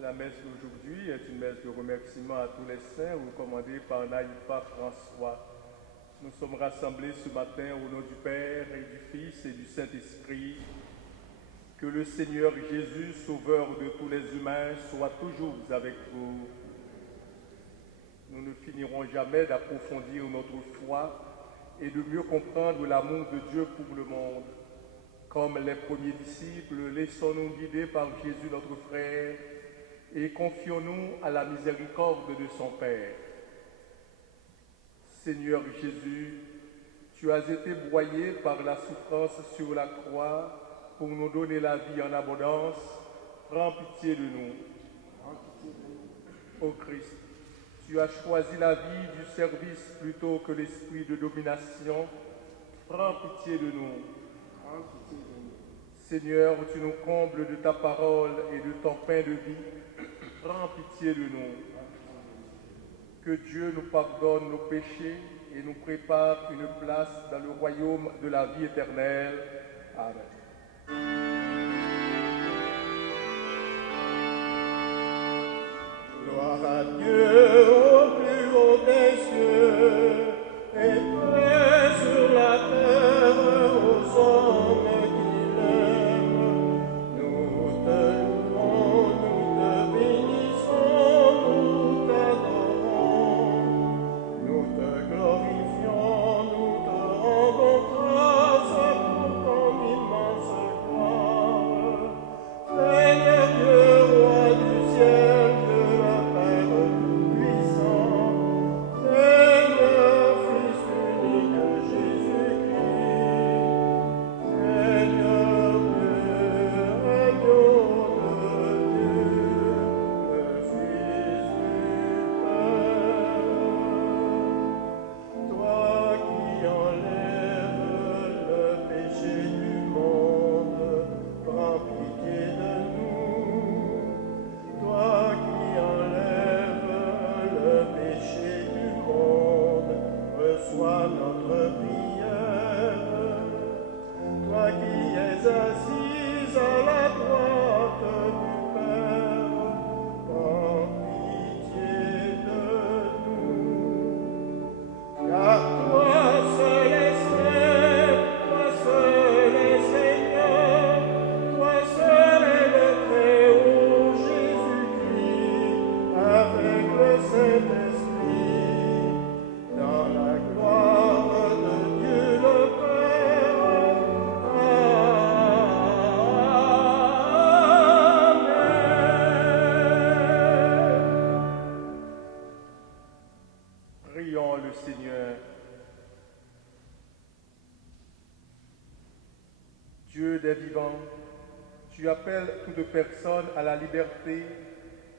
La messe d'aujourd'hui est une messe de remerciement à tous les saints recommandée par l'AIPA François. Nous sommes rassemblés ce matin au nom du Père et du Fils et du Saint-Esprit. Que le Seigneur Jésus, Sauveur de tous les humains, soit toujours avec vous. Nous ne finirons jamais d'approfondir notre foi et de mieux comprendre l'amour de Dieu pour le monde. Comme les premiers disciples, laissons-nous guider par Jésus notre frère et confions-nous à la miséricorde de son Père. Seigneur Jésus, tu as été broyé par la souffrance sur la croix pour nous donner la vie en abondance. Prends pitié de nous. Ô Christ, tu as choisi la vie du service plutôt que l'esprit de domination. Prends pitié de nous. Seigneur, tu nous combles de ta parole et de ton pain de vie. Prends pitié de nous. Que Dieu nous pardonne nos péchés et nous prépare une place dans le royaume de la vie éternelle. Amen. Gloire à Dieu au plus haut des cieux et paix sur la terre aux hommes qu'il aime. Nous te louons, nous te bénissons, nous t'adorons, nous te glorifions, nous te rendons grâce pour ton immense gloire. Seigneur Dieu, roi du ciel, Père tout-puissant, Prions le Seigneur. Dieu des vivants, tu appelles toute personne à la liberté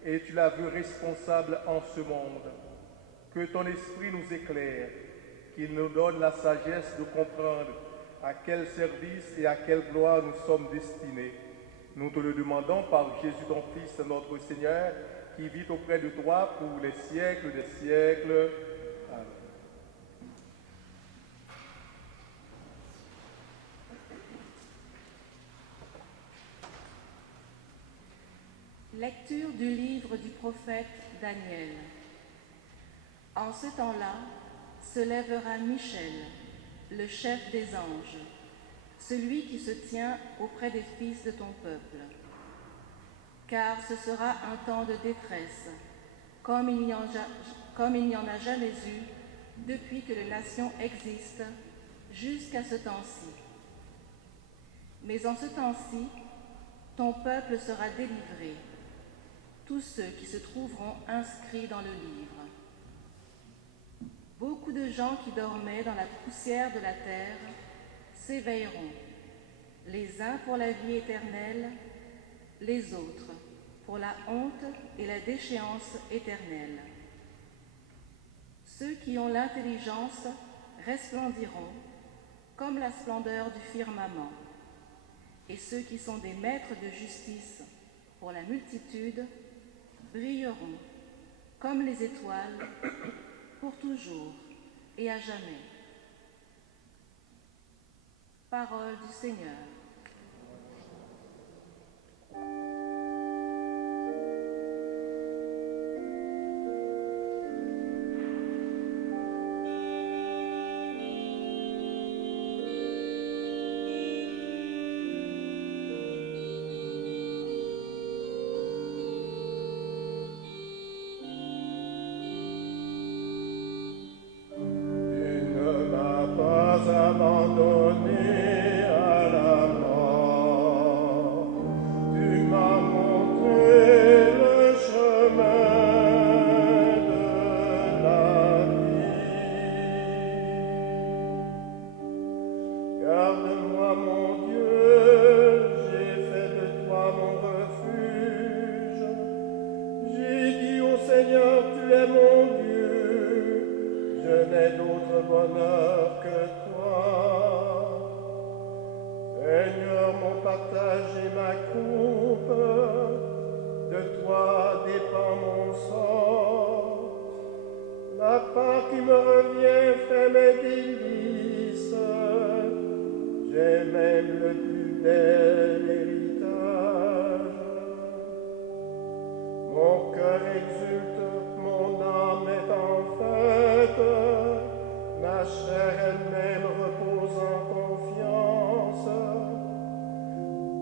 et tu la veux responsable en ce monde. Que ton esprit nous éclaire, qu'il nous donne la sagesse de comprendre à quel service et à quelle gloire nous sommes destinés. Nous te le demandons par Jésus ton Fils, notre Seigneur, qui vit auprès de toi pour les siècles des siècles. Amen. Lecture du livre du prophète Daniel. En ce temps-là, se lèvera Michel, le chef des anges, celui qui se tient auprès des fils de ton peuple. Car ce sera un temps de détresse, comme il n'y en a jamais eu depuis que les nations existent jusqu'à ce temps-ci. Mais en ce temps-ci, ton peuple sera délivré, tous ceux qui se trouveront inscrits dans le livre. Beaucoup de gens qui dormaient dans la poussière de la terre s'éveilleront, les uns pour la vie éternelle, les autres pour la honte et la déchéance éternelle. Ceux qui ont l'intelligence resplendiront comme la splendeur du firmament, et ceux qui sont des maîtres de justice pour la multitude brilleront comme les étoiles pour toujours et à jamais. Parole du Seigneur. Abandonné à la mort, tu m'as montré le chemin de la vie. Garde-moi, mon Dieu, j'ai fait de toi mon refuge. J'ai dit au Seigneur, tu es mon Dieu, je n'ai d'autre bonheur que toi. Seigneur, mon partage et ma coupe, de toi dépend mon sort. La part qui me revient fait mes délices, j'ai même le plus bel héritage. Mon cœur exulte, mon âme est en fête, ma chair elle-même repose en confiance.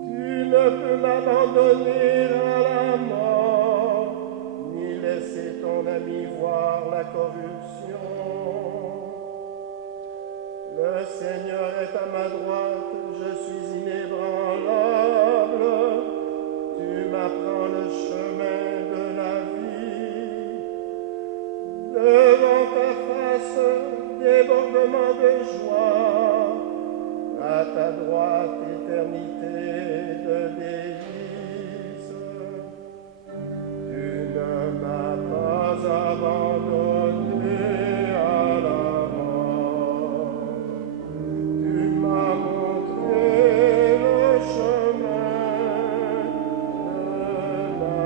Tu ne peux m'abandonner à la mort, ni laisser ton ami voir la corruption. Le Seigneur est à ma droite, je suis inébranlable. Tu m'apprends le chemin de la vie. Devant ta face, débordement de joie, à ta droite, éternité de délices. Tu ne m'as pas abandonné à la mort. Tu m'as montré le chemin de la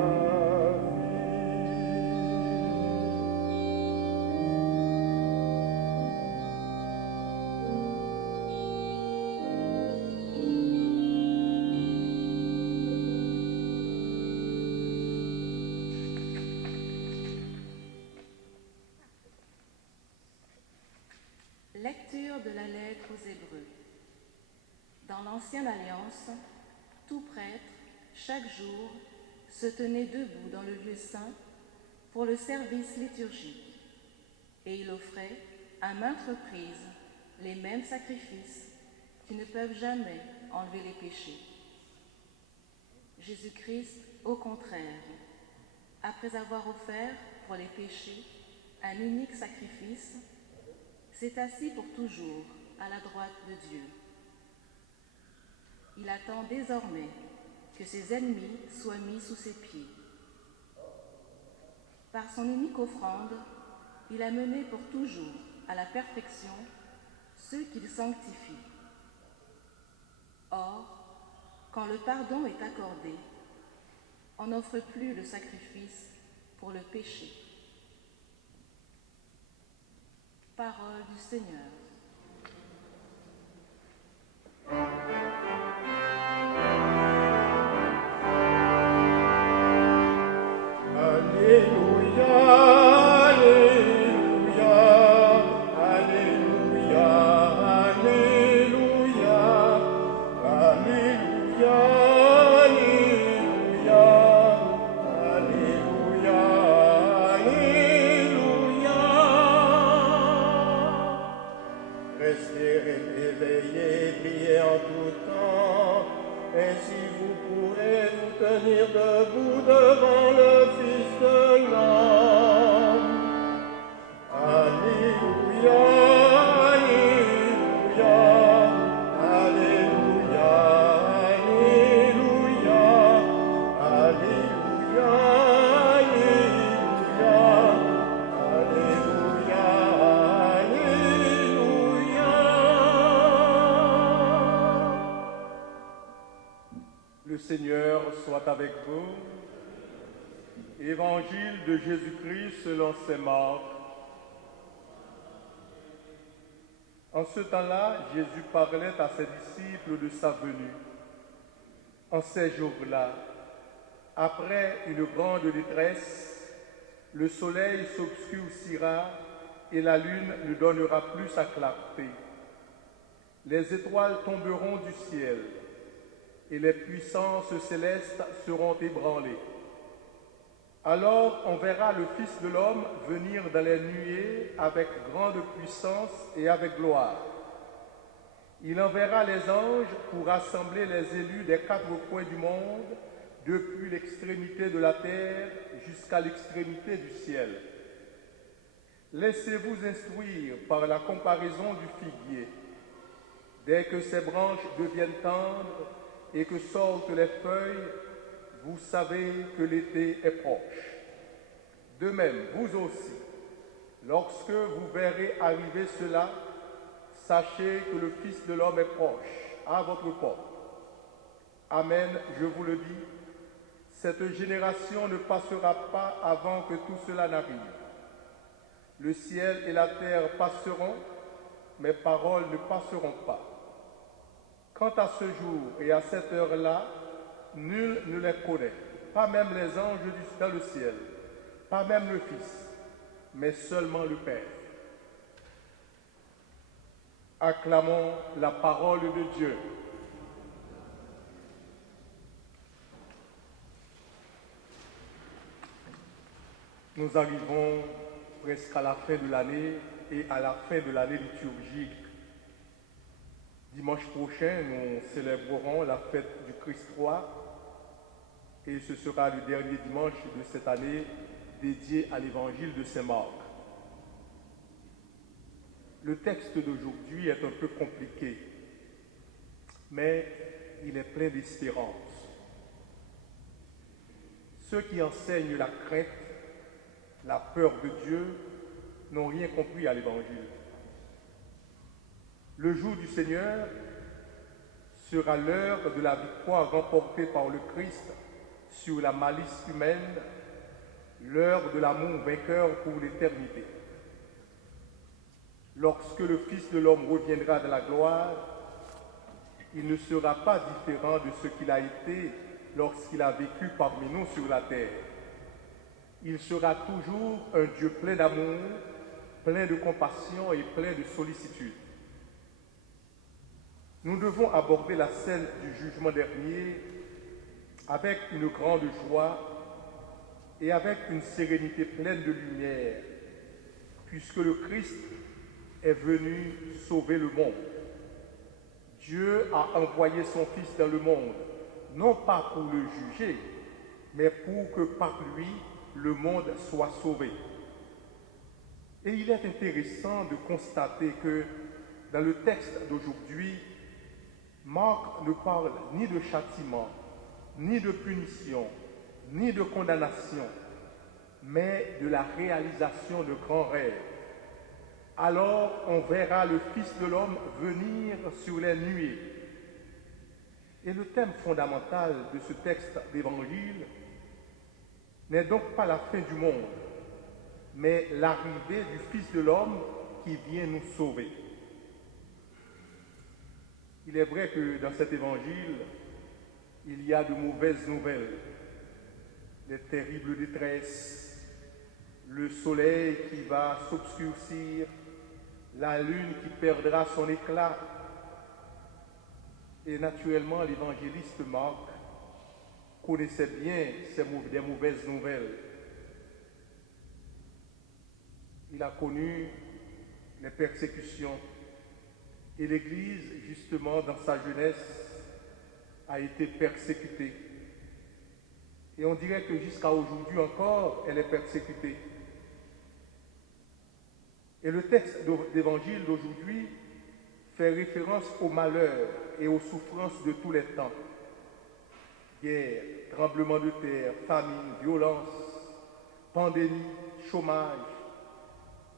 Lecture de la lettre aux Hébreux. Dans l'Ancienne Alliance, tout prêtre, chaque jour, se tenait debout dans le lieu saint pour le service liturgique, et il offrait à maintes reprises les mêmes sacrifices qui ne peuvent jamais enlever les péchés. Jésus-Christ, au contraire, après avoir offert pour les péchés un unique sacrifice, s'est assis pour toujours à la droite de Dieu. Il attend désormais que ses ennemis soient mis sous ses pieds. Par son unique offrande, il a mené pour toujours à la perfection ceux qu'il sanctifie. Or, quand le pardon est accordé, on n'offre plus le sacrifice pour le péché. Parole du Seigneur. Debout devant le Fils de l'homme. Alléluia, Alléluia, Alléluia, Alléluia, Alléluia, Alléluia, Alléluia, Alléluia. Le Seigneur soit avec vous. Évangile de Jésus-Christ selon saint Marc. En ce temps-là, Jésus parlait à ses disciples de sa venue. En ces jours-là, après une grande détresse, le soleil s'obscurcira et la lune ne donnera plus sa clarté. Les étoiles tomberont du ciel et les puissances célestes seront ébranlées. Alors on verra le Fils de l'homme venir dans les nuées avec grande puissance et avec gloire. Il enverra les anges pour rassembler les élus des quatre coins du monde, depuis l'extrémité de la terre jusqu'à l'extrémité du ciel. Laissez-vous instruire par la comparaison du figuier. Dès que ses branches deviennent tendres et que sortent les feuilles, vous savez que l'été est proche. De même, vous aussi, lorsque vous verrez arriver cela, sachez que le Fils de l'homme est proche, à votre porte. Amen, je vous le dis, cette génération ne passera pas avant que tout cela n'arrive. Le ciel et la terre passeront, mes paroles ne passeront pas. Quant à ce jour et à cette heure-là, nul ne les connaît, pas même les anges dans le ciel, pas même le Fils, mais seulement le Père. Acclamons la parole de Dieu. Nous arrivons presque à la fin de l'année et à la fin de l'année liturgique. Dimanche prochain, nous célébrerons la fête du Christ roi et ce sera le dernier dimanche de cette année dédié à l'évangile de saint Marc. Le texte d'aujourd'hui est un peu compliqué, mais il est plein d'espérance. Ceux qui enseignent la crainte, la peur de Dieu, n'ont rien compris à l'évangile. Le jour du Seigneur sera l'heure de la victoire remportée par le Christ sur la malice humaine, l'heure de l'amour vainqueur pour l'éternité. Lorsque le Fils de l'homme reviendra de la gloire, il ne sera pas différent de ce qu'il a été lorsqu'il a vécu parmi nous sur la terre. Il sera toujours un Dieu plein d'amour, plein de compassion et plein de sollicitude. Nous devons aborder la scène du jugement dernier avec une grande joie et avec une sérénité pleine de lumière, puisque le Christ est venu sauver le monde. Dieu a envoyé son Fils dans le monde, non pas pour le juger, mais pour que par lui, le monde soit sauvé. Et il est intéressant de constater que dans le texte d'aujourd'hui, Marc ne parle ni de châtiment, ni de punition, ni de condamnation, mais de la réalisation de grands rêves. Alors on verra le Fils de l'homme venir sur les nuées. Et le thème fondamental de ce texte d'évangile n'est donc pas la fin du monde, mais l'arrivée du Fils de l'homme qui vient nous sauver. Il est vrai que dans cet évangile, il y a de mauvaises nouvelles, des terribles détresses, le soleil qui va s'obscurcir, la lune qui perdra son éclat. Et naturellement, l'évangéliste Marc connaissait bien des mauvaises nouvelles. Il a connu les persécutions. Et l'Église, justement, dans sa jeunesse, a été persécutée. Et on dirait que jusqu'à aujourd'hui encore, elle est persécutée. Et le texte d'évangile d'aujourd'hui fait référence aux malheurs et aux souffrances de tous les temps. Guerre, tremblement de terre, famine, violence, pandémie, chômage,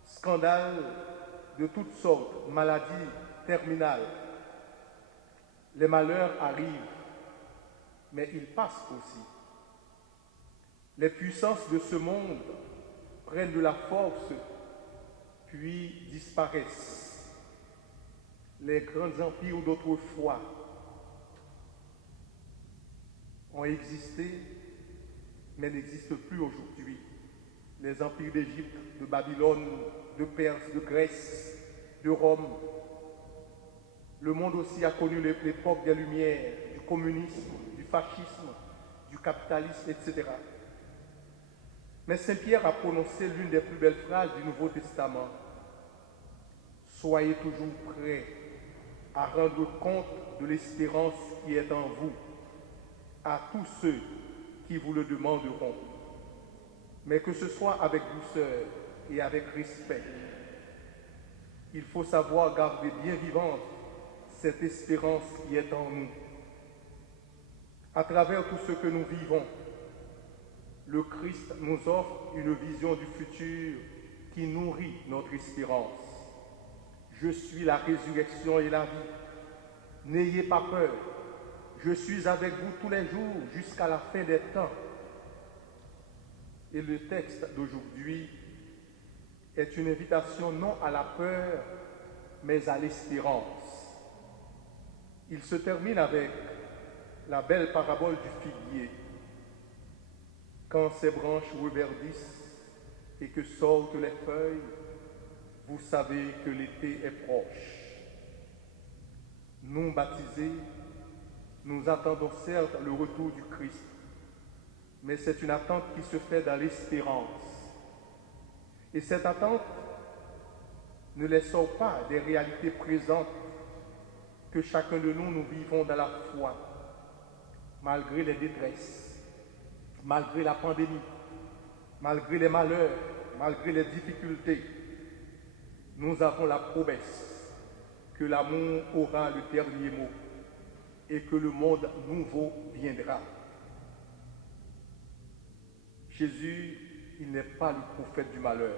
scandales de toutes sortes, maladies terminales. Les malheurs arrivent, mais ils passent aussi. Les puissances de ce monde prennent de la force, puis disparaissent. Les grands empires d'autrefois ont existé, mais n'existent plus aujourd'hui. Les empires d'Égypte, de Babylone, de Perse, de Grèce, de Rome. Le monde aussi a connu l'époque des Lumières, du communisme, du fascisme, du capitalisme, etc. Mais Saint Pierre a prononcé l'une des plus belles phrases du Nouveau Testament. Soyez toujours prêts à rendre compte de l'espérance qui est en vous à tous ceux qui vous le demanderont, mais que ce soit avec douceur et avec respect. Il faut savoir garder bien vivante cette espérance qui est en nous. À travers tout ce que nous vivons, le Christ nous offre une vision du futur qui nourrit notre espérance. Je suis la résurrection et la vie. N'ayez pas peur. Je suis avec vous tous les jours jusqu'à la fin des temps. Et le texte d'aujourd'hui est une invitation non à la peur, mais à l'espérance. Il se termine avec la belle parabole du figuier. Quand ses branches reverdissent et que sortent les feuilles, vous savez que l'été est proche. Nous, baptisés, nous attendons certes le retour du Christ, mais c'est une attente qui se fait dans l'espérance. Et cette attente ne les sort pas des réalités présentes que chacun de nous vivons dans la foi, malgré les détresses, malgré la pandémie, malgré les malheurs, malgré les difficultés. Nous avons la promesse que l'amour aura le dernier mot et que le monde nouveau viendra. Jésus, il n'est pas le prophète du malheur.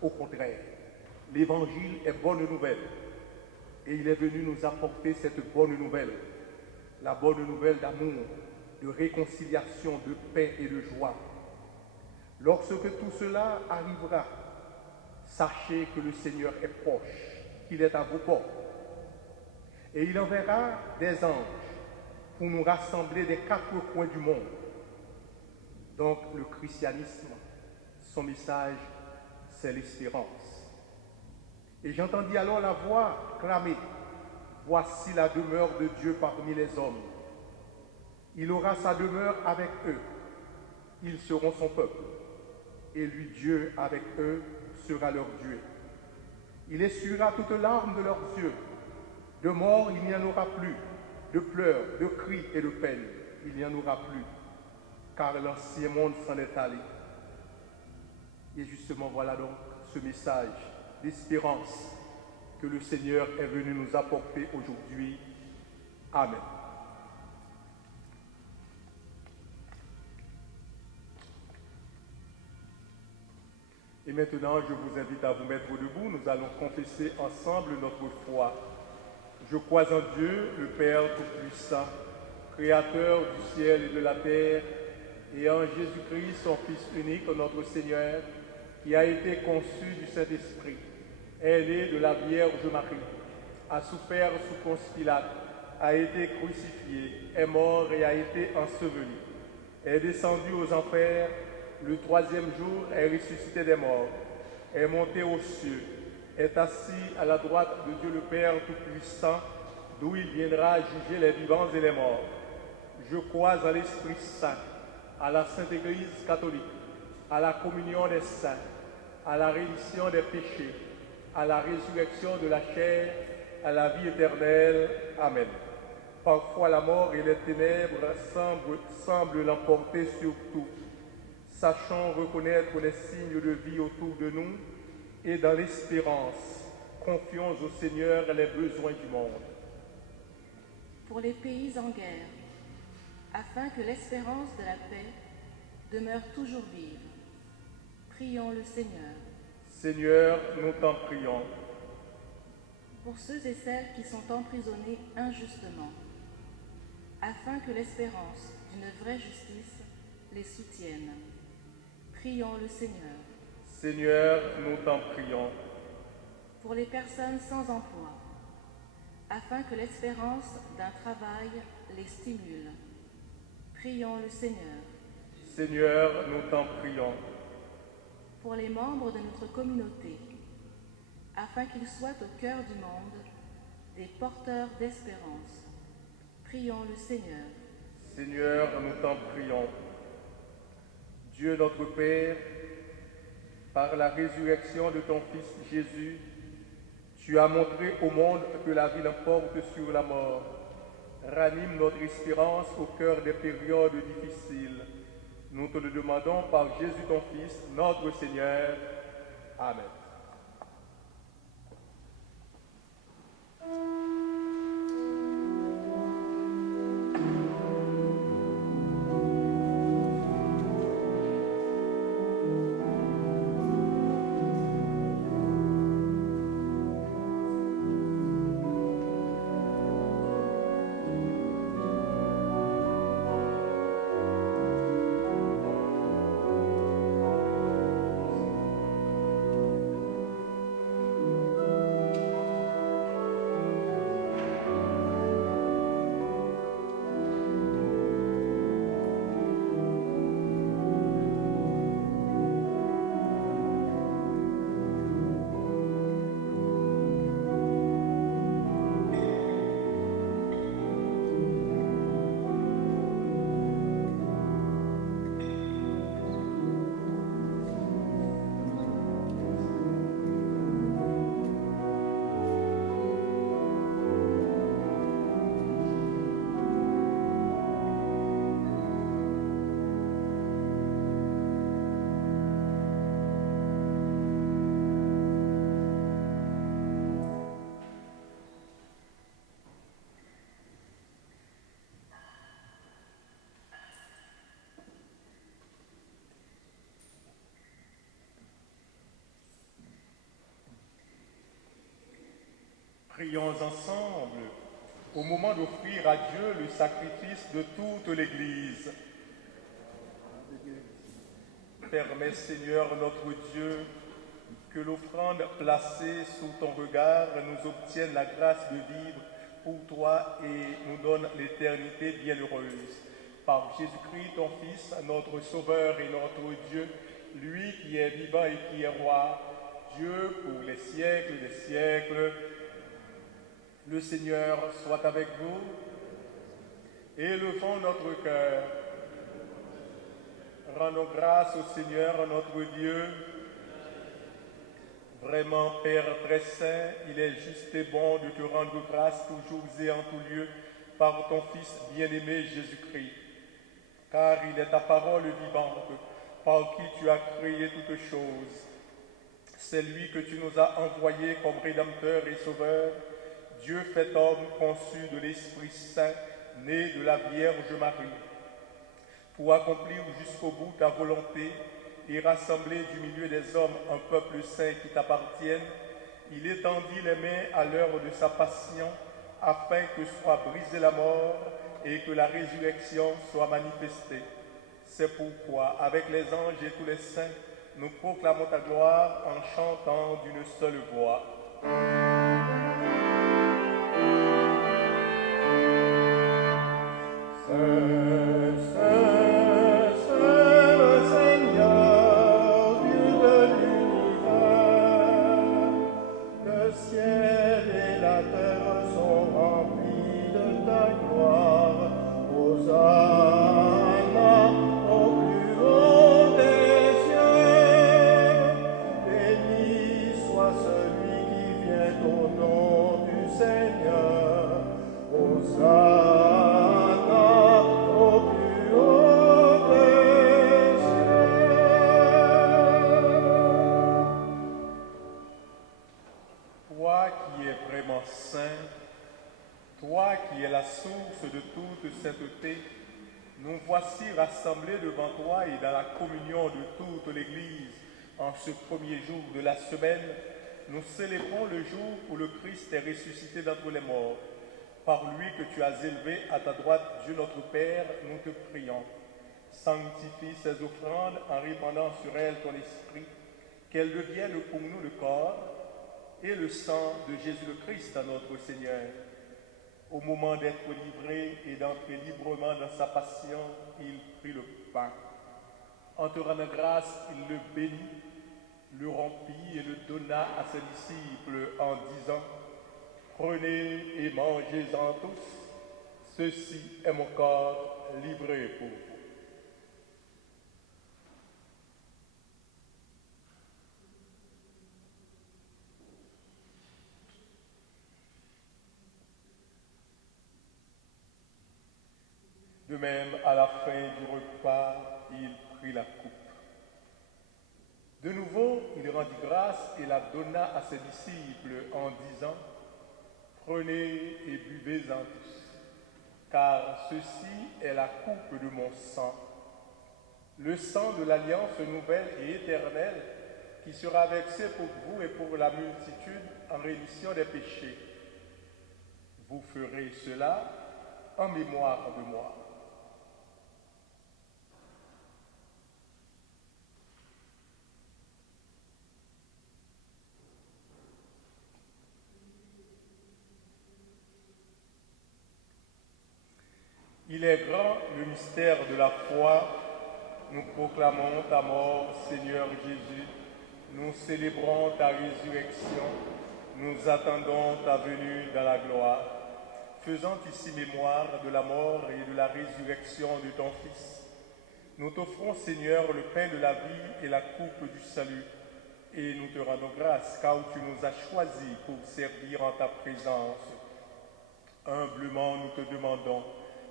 Au contraire, l'Évangile est bonne nouvelle. Et il est venu nous apporter cette bonne nouvelle. La bonne nouvelle d'amour, de réconciliation, de paix et de joie. Lorsque tout cela arrivera, sachez que le Seigneur est proche, qu'il est à vos portes. Et il enverra des anges pour nous rassembler des quatre coins du monde. Donc le christianisme, son message, c'est l'espérance. Et j'entendis alors la voix clamer, « Voici la demeure de Dieu parmi les hommes. Il aura sa demeure avec eux. Ils seront son peuple. Et lui, Dieu, avec eux, sera leur Dieu. Il essuiera toutes larmes de leurs yeux. De mort, il n'y en aura plus. De pleurs, de cris et de peine, il n'y en aura plus. Car l'ancien monde s'en est allé. » Et justement, voilà donc ce message d'espérance que le Seigneur est venu nous apporter aujourd'hui. Amen. Et maintenant, je vous invite à vous mettre debout. Nous allons confesser ensemble notre foi. Je crois en Dieu, le Père Tout-Puissant, Créateur du ciel et de la terre, et en Jésus-Christ, son Fils unique, notre Seigneur, qui a été conçu du Saint-Esprit, est né de la Vierge Marie, a souffert sous Ponce Pilate, a été crucifié, est mort et a été enseveli, est descendu aux enfers, le troisième jour est ressuscité des morts, est monté aux cieux, est assis à la droite de Dieu le Père Tout-Puissant, d'où il viendra juger les vivants et les morts. Je crois en l'Esprit Saint, à la Sainte Église catholique, à la communion des saints, à la rémission des péchés, à la résurrection de la chair, à la vie éternelle. Amen. Parfois la mort et les ténèbres semblent l'emporter sur tout. Sachons reconnaître les signes de vie autour de nous et dans l'espérance, confions au Seigneur les besoins du monde. Pour les pays en guerre, afin que l'espérance de la paix demeure toujours vive, prions le Seigneur. Seigneur, nous t'en prions. Pour ceux et celles qui sont emprisonnés injustement, afin que l'espérance d'une vraie justice les soutienne, prions le Seigneur. Seigneur, nous t'en prions. Pour les personnes sans emploi, afin que l'espérance d'un travail les stimule, prions le Seigneur. Seigneur, nous t'en prions. Pour les membres de notre communauté, afin qu'ils soient au cœur du monde des porteurs d'espérance, prions le Seigneur. Seigneur, nous t'en prions. Dieu notre Père, par la résurrection de ton Fils Jésus, tu as montré au monde que la vie l'emporte sur la mort. Ranime notre espérance au cœur des périodes difficiles. Nous te le demandons par Jésus ton Fils, notre Seigneur. Amen. Prions ensemble au moment d'offrir à Dieu le sacrifice de toute l'Église. Permets, Seigneur notre Dieu, que l'offrande placée sous ton regard nous obtienne la grâce de vivre pour toi et nous donne l'éternité bienheureuse. Par Jésus-Christ, ton Fils, notre Sauveur et notre Dieu, lui qui est vivant et qui est roi, Dieu pour les siècles des siècles. Le Seigneur soit avec vous. Élevons notre cœur. Rendons grâce au Seigneur notre Dieu. Vraiment, Père très saint, il est juste et bon de te rendre grâce toujours et en tout lieu par ton Fils bien-aimé Jésus-Christ. Car il est ta parole vivante, par qui tu as créé toutes choses. C'est lui que tu nous as envoyé comme Rédempteur et Sauveur, Dieu fait homme conçu de l'Esprit Saint, né de la Vierge Marie, pour accomplir jusqu'au bout ta volonté et rassembler du milieu des hommes un peuple saint qui t'appartienne. Il étendit les mains à l'heure de sa passion, afin que soit brisée la mort et que la résurrection soit manifestée. C'est pourquoi, avec les anges et tous les saints, nous proclamons ta gloire en chantant d'une seule voix. Toi qui es la source de toute sainteté, nous voici rassemblés devant toi et dans la communion de toute l'Église en ce premier jour de la semaine. Nous célébrons le jour où le Christ est ressuscité d'entre les morts. Par lui que tu as élevé à ta droite, Dieu notre Père, nous te prions. Sanctifie ces offrandes en répandant sur elles ton esprit, qu'elles deviennent pour nous le corps et le sang de Jésus le Christ, notre Seigneur. Au moment d'être livré et d'entrer librement dans sa passion, il prit le pain. En te rendant grâce, il le bénit, le rompit et le donna à ses disciples en disant : « Prenez et mangez-en tous, ceci est mon corps livré pour vous. » De même, à la fin du repas, il prit la coupe. De nouveau, il rendit grâce et la donna à ses disciples en disant : « Prenez et buvez-en tous, car ceci est la coupe de mon sang, le sang de l'alliance nouvelle et éternelle qui sera versé pour vous et pour la multitude en rémission des péchés. Vous ferez cela en mémoire de moi. » Il est grand le mystère de la foi. Nous proclamons ta mort, Seigneur Jésus. Nous célébrons ta résurrection. Nous attendons ta venue dans la gloire. Faisant ici mémoire de la mort et de la résurrection de ton Fils, nous t'offrons, Seigneur, le pain de la vie et la coupe du salut. Et nous te rendons grâce, car tu nous as choisis pour servir en ta présence. Humblement, nous te demandons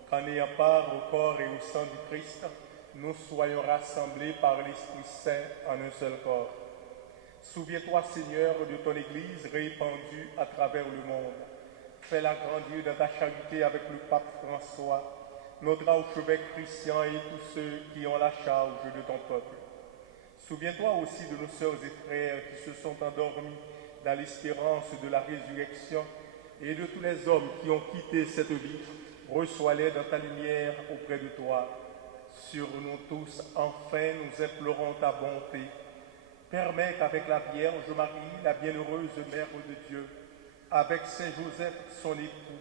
qu'en ayant part au corps et au sang du Christ, nous soyons rassemblés par l'Esprit Saint en un seul corps. Souviens-toi, Seigneur, de ton Église répandue à travers le monde. Fais-la grandir dans ta charité avec le pape François, notre archevêque Christian et tous ceux qui ont la charge de ton peuple. Souviens-toi aussi de nos sœurs et frères qui se sont endormis dans l'espérance de la résurrection et de tous les hommes qui ont quitté cette vie. Reçois-les dans ta lumière auprès de toi. Sur nous tous, enfin, nous implorons ta bonté. Permets qu'avec la Vierge Marie, la bienheureuse Mère de Dieu, avec Saint Joseph, son époux,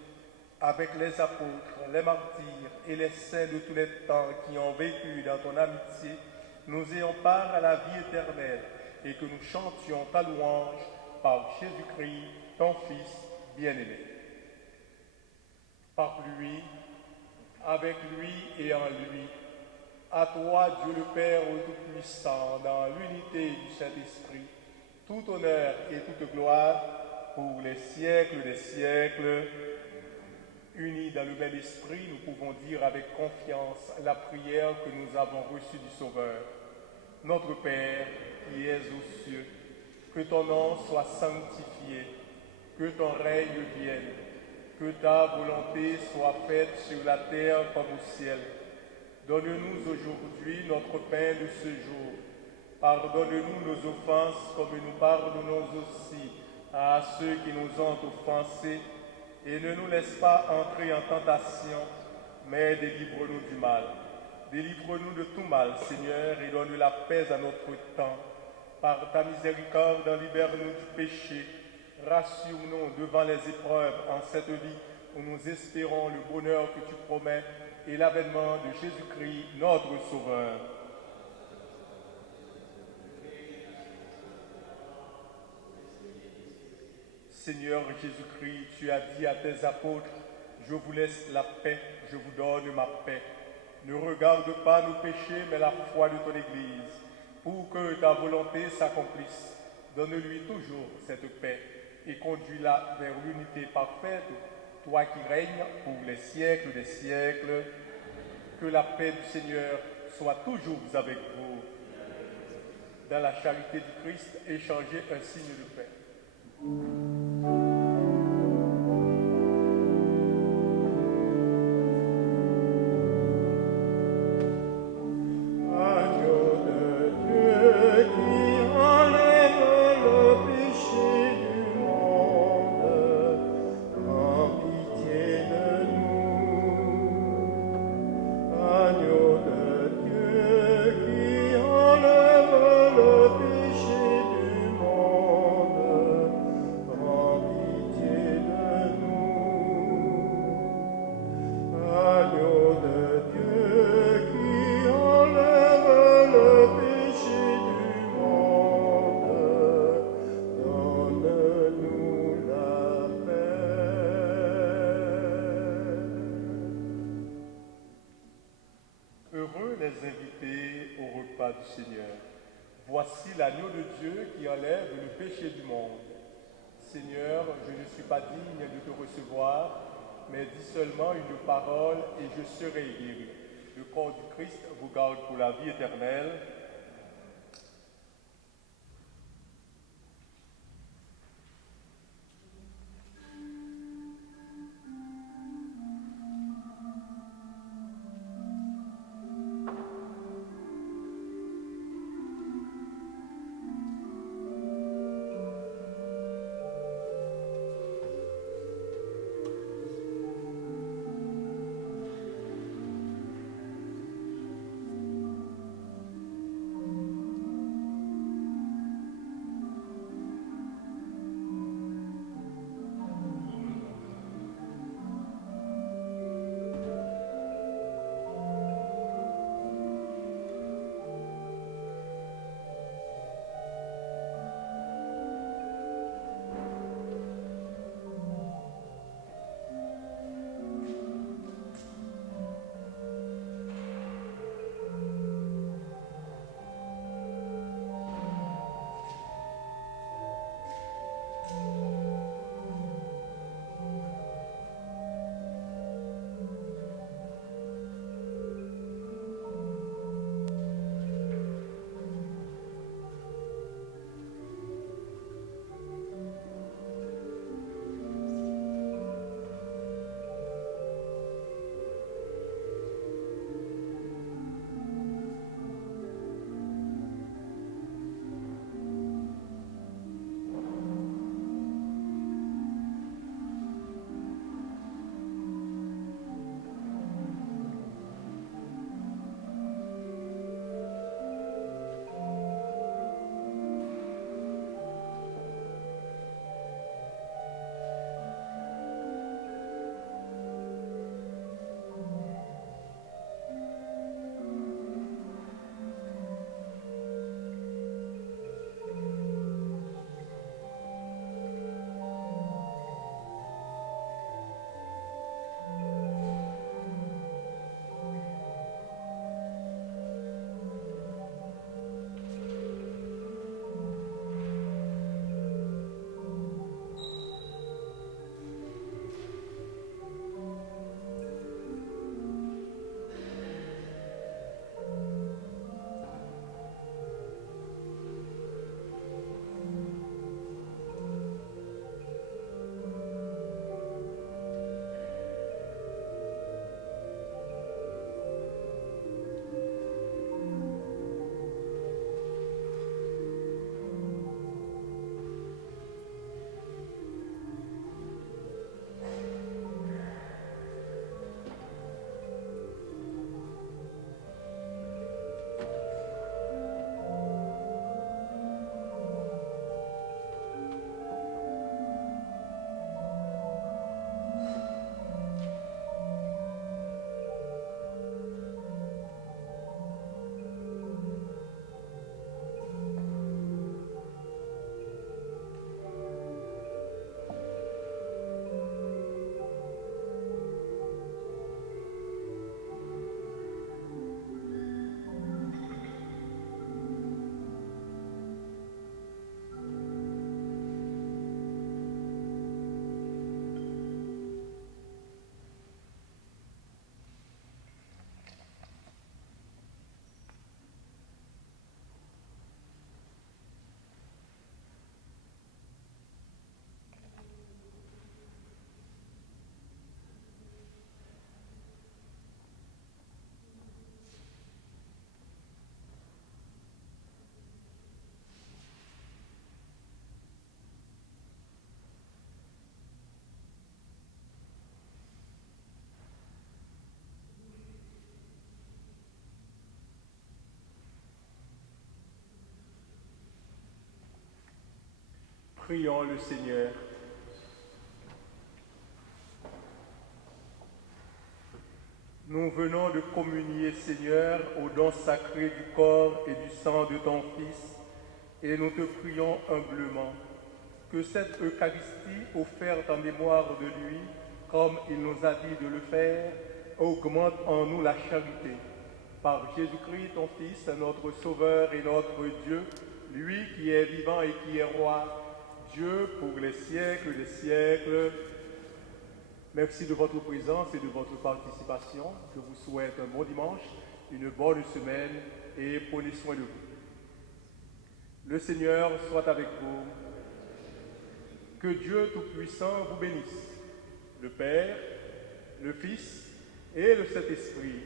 avec les apôtres, les martyrs et les saints de tous les temps qui ont vécu dans ton amitié, nous ayons part à la vie éternelle et que nous chantions ta louange par Jésus-Christ, ton Fils bien-aimé. Par lui, avec lui et en lui, à toi, Dieu le Père Tout-Puissant, dans l'unité du Saint-Esprit, tout honneur et toute gloire pour les siècles des siècles. Unis dans le même esprit, nous pouvons dire avec confiance la prière que nous avons reçue du Sauveur. Notre Père, qui es aux cieux, Que ton nom soit sanctifié, que ton règne vienne, que ta volonté soit faite sur la terre comme au ciel. Donne-nous aujourd'hui notre pain de ce jour. Pardonne-nous nos offenses comme nous pardonnons aussi à ceux qui nous ont offensés. Et ne nous laisse pas entrer en tentation, mais délivre-nous du mal. Délivre-nous de tout mal, Seigneur, et donne la paix à notre temps. Par ta miséricorde, libère-nous du péché. Rassure-nous devant les épreuves en cette vie où nous espérons le bonheur que tu promets et l'avènement de Jésus-Christ, notre Sauveur. Seigneur Jésus-Christ, tu as dit à tes apôtres, je vous laisse la paix, je vous donne ma paix. Ne regarde pas nos péchés, mais la foi de ton Église. Pour que ta volonté s'accomplisse, donne-lui toujours cette paix et conduis-la vers l'unité parfaite, toi qui règnes pour les siècles des siècles. Que la paix du Seigneur soit toujours avec vous. Dans la charité du Christ, échangez un signe de paix. Heureux les invités au repas du Seigneur. Voici l'agneau de Dieu qui enlève le péché du monde. Seigneur, je ne suis pas digne de te recevoir, mais dis seulement une parole et je serai guéri. Le corps du Christ vous garde pour la vie éternelle. Prions le Seigneur. Nous venons de communier, Seigneur, au don sacré du corps et du sang de ton Fils, et nous te prions humblement que cette Eucharistie offerte en mémoire de lui, comme il nous a dit de le faire, augmente en nous la charité. Par Jésus-Christ, ton Fils, notre Sauveur et notre Dieu, lui qui est vivant et qui est roi, Dieu pour les siècles des siècles. Merci de votre présence et de votre participation. Je vous souhaite un bon dimanche, une bonne semaine et prenez soin de vous. Le Seigneur soit avec vous. Que Dieu Tout-Puissant vous bénisse, le Père, le Fils et le Saint-Esprit.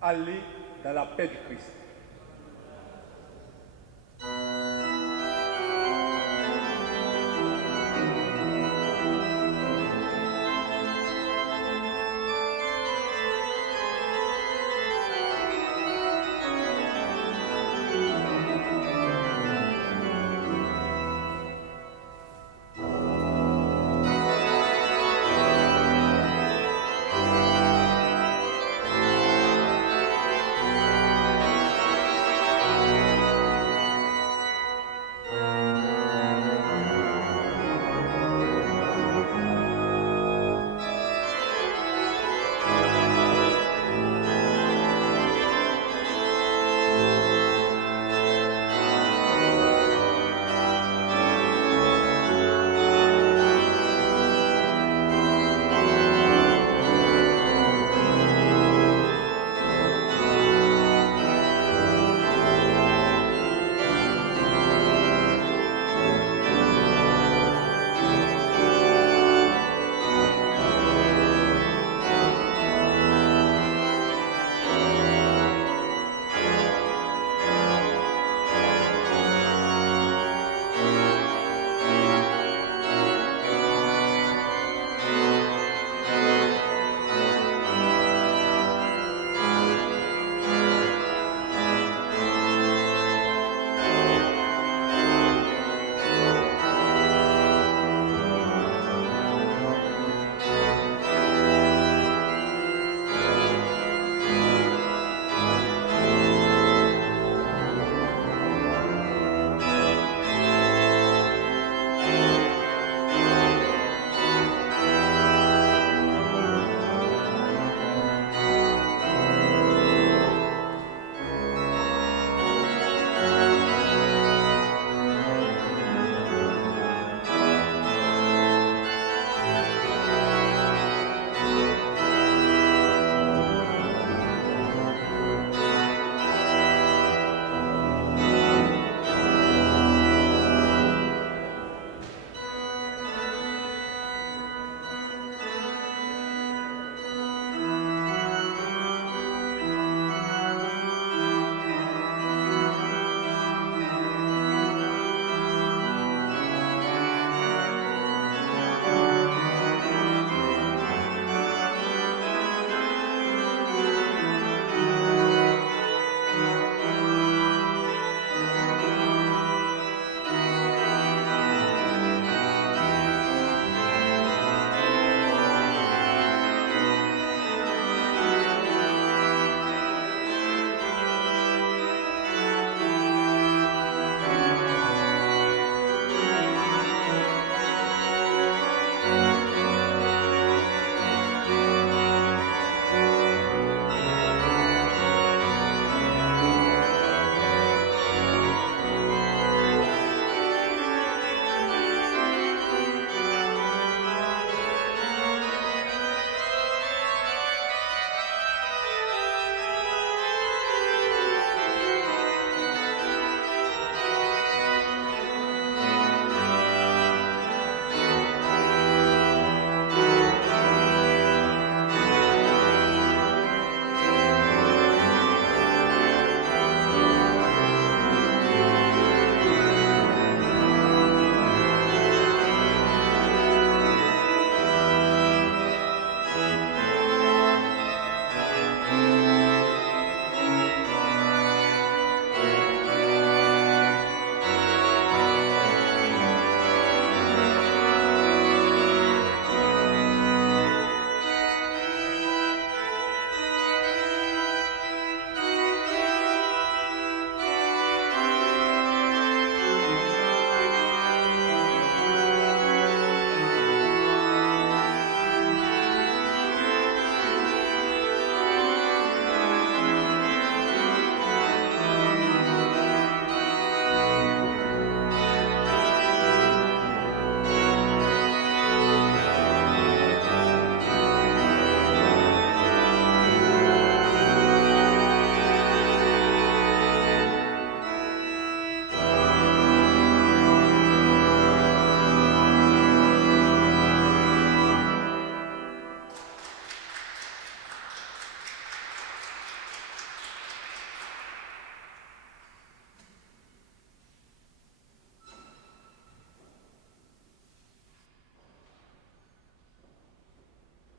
Allez dans la paix du Christ.